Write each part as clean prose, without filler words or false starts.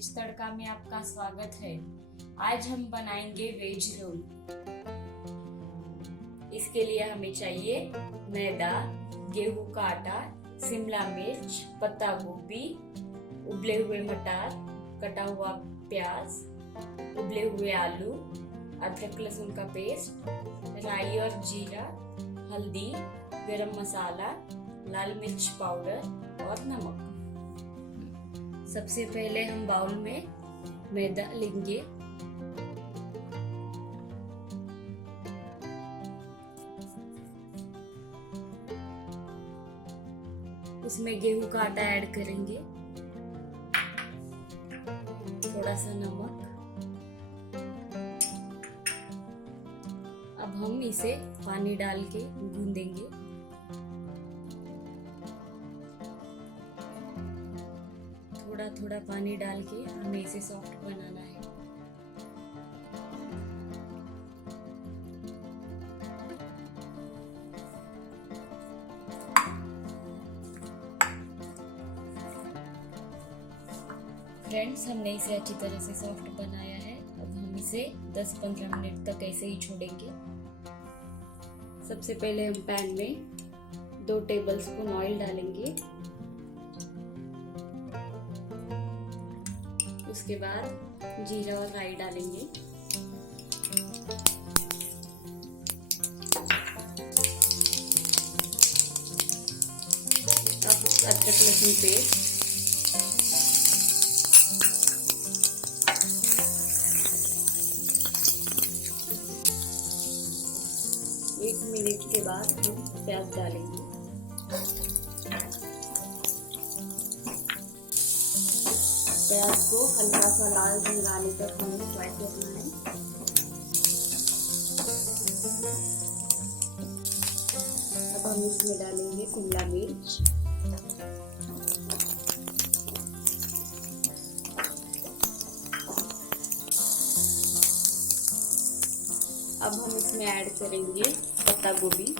Veg तड़का में आपका स्वागत है। आज हम बनाएंगे वेज रोल। इसके लिए हमें चाहिए मैदा, गेहूं का आटा, शिमला मिर्च, पत्ता गोभी, उबले हुए मटर, कटा हुआ प्याज, उबले हुए आलू, अदरक लहसुन का पेस्ट, राई और जीरा, हल्दी, गरम मसाला, लाल मिर्च पाउडर और नमक। सबसे पहले हम बाउल में मैदा लेंगे। इसमें गेहूं का आटा ऐड करेंगे, थोड़ा सा नमक। अब हम इसे पानी डाल के गूंदेंगे। थोड़ा थोड़ा पानी डाल के हमें इसे सॉफ्ट बनाना है। फ्रेंड्स, हमने इसे अच्छी तरह से सॉफ्ट बनाया है। अब हम इसे 10-15 मिनट तक ऐसे ही छोड़ेंगे। सबसे पहले हम पैन में 2 टेबलस्पून ऑयल डालेंगे। उसके बाद जीरा और राई डालेंगे। अब अदरक लहसुन पेस्ट, एक मिनट के बाद हम प्याज डालेंगे। प्याज को हल्का सा लाल रंग आने तक हमें फ्राई करना है। अब हम इसमें डालेंगे शिमला मिर्च, अब हम इसमें ऐड करेंगे पत्ता गोभी,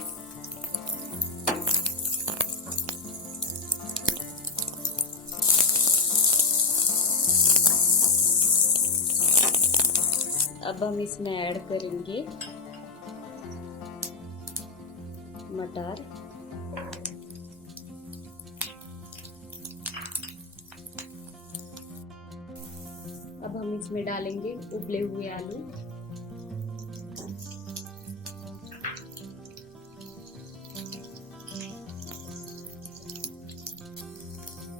अब हम इसमें ऐड करेंगे मटर, अब हम इसमें डालेंगे उबले हुए आलू,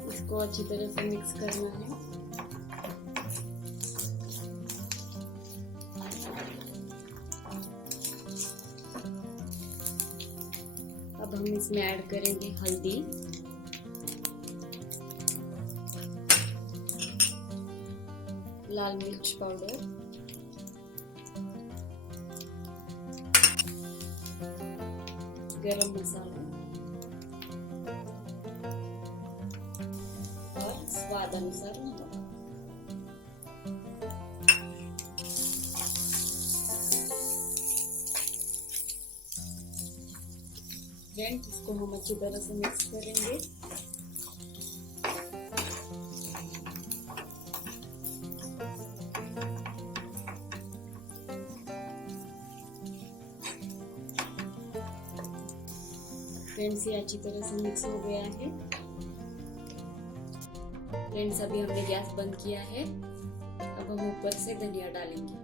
इसको अच्छी तरह से मिक्स करना है। अब हम इसमें ऐड करेंगे हल्दी, लाल मिर्च पाउडर, गरम मसाला और स्वाद अनुसार नमक। फ्रेंड्स, इसको हम अच्छी तरह से मिक्स करेंगे। फ्रेंड्स, ये अच्छी तरह से मिक्स हो गया है। फ्रेंड्स, अभी हमने गैस बंद किया है। अब हम ऊपर से धनिया डालेंगे।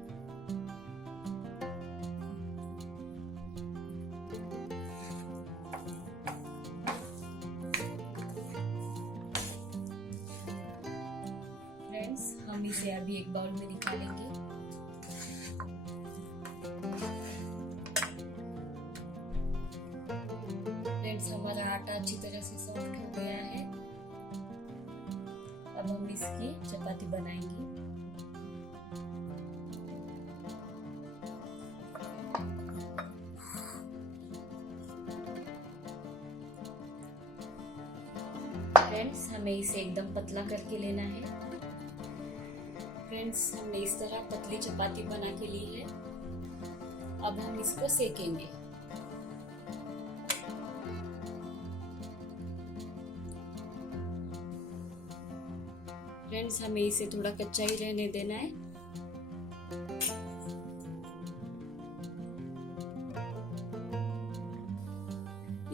हम इसे अभी एक बाउल में निकालेंगे। फ्रेंड्स, हमारा आटा अच्छी तरह से सॉफ्ट हो गया है। अब हम इसकी चपाती बनाएंगे। फ्रेंड्स, हमें इसे एकदम पतला करके लेना है। फ्रेंड्स, हमने इस तरह पतली चपाती बना के ली है। अब हम इसको सेकेंगे। फ्रेंड्स, हमें इसे थोड़ा कच्चा ही रहने देना है।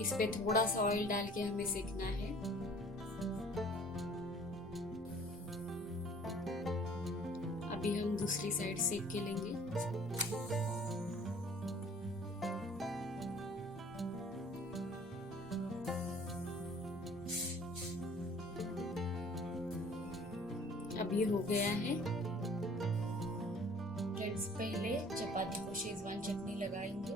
इस पे थोड़ा सा ऑयल डाल के हमें सेकना है। अभी हम दूसरी साइड सेक के लेंगे। अब ये हो गया है। फ्रेंड्स, पहले चपाती को शेजवान चटनी लगाएंगे।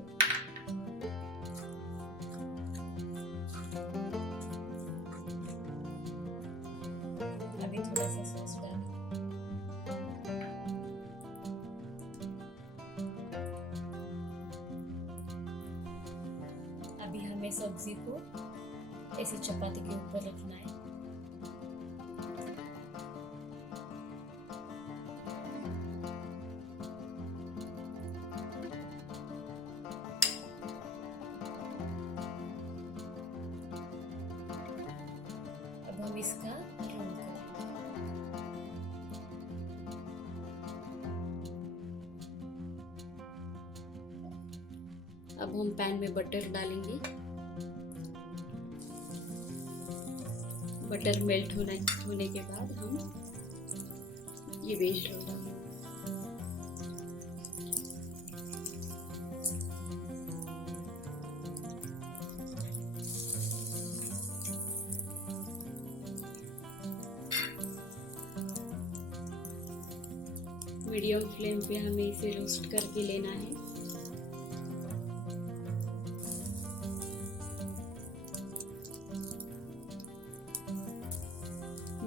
अभी थोड़ा सा सॉस डालें। अभी हमें सब्जी को ऐसे चपाती के ऊपर रखना है। अब हम इसका रोल करें। अब हम पैन में बटर डालेंगे। बटर मेल्ट होने के बाद हम ये वेज रोल डालेंगे। मीडियम फ्लेम पे हमें इसे रोस्ट करके लेना है।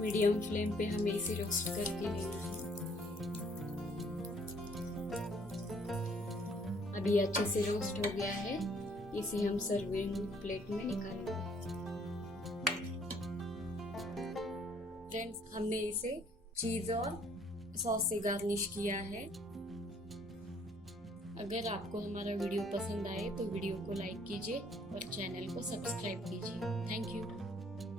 मीडियम फ्लेम पे हमें इसे रोस्ट करके लेना है। अभी अच्छे से रोस्ट हो गया है। इसे हम सर्विंग प्लेट में निकालेंगे। फ्रेंड्स, हमने इसे चीज और सॉस से गार्निश किया है। अगर आपको हमारा वीडियो पसंद आए तो वीडियो को लाइक कीजिए और चैनल को सब्सक्राइब कीजिए। Thank you.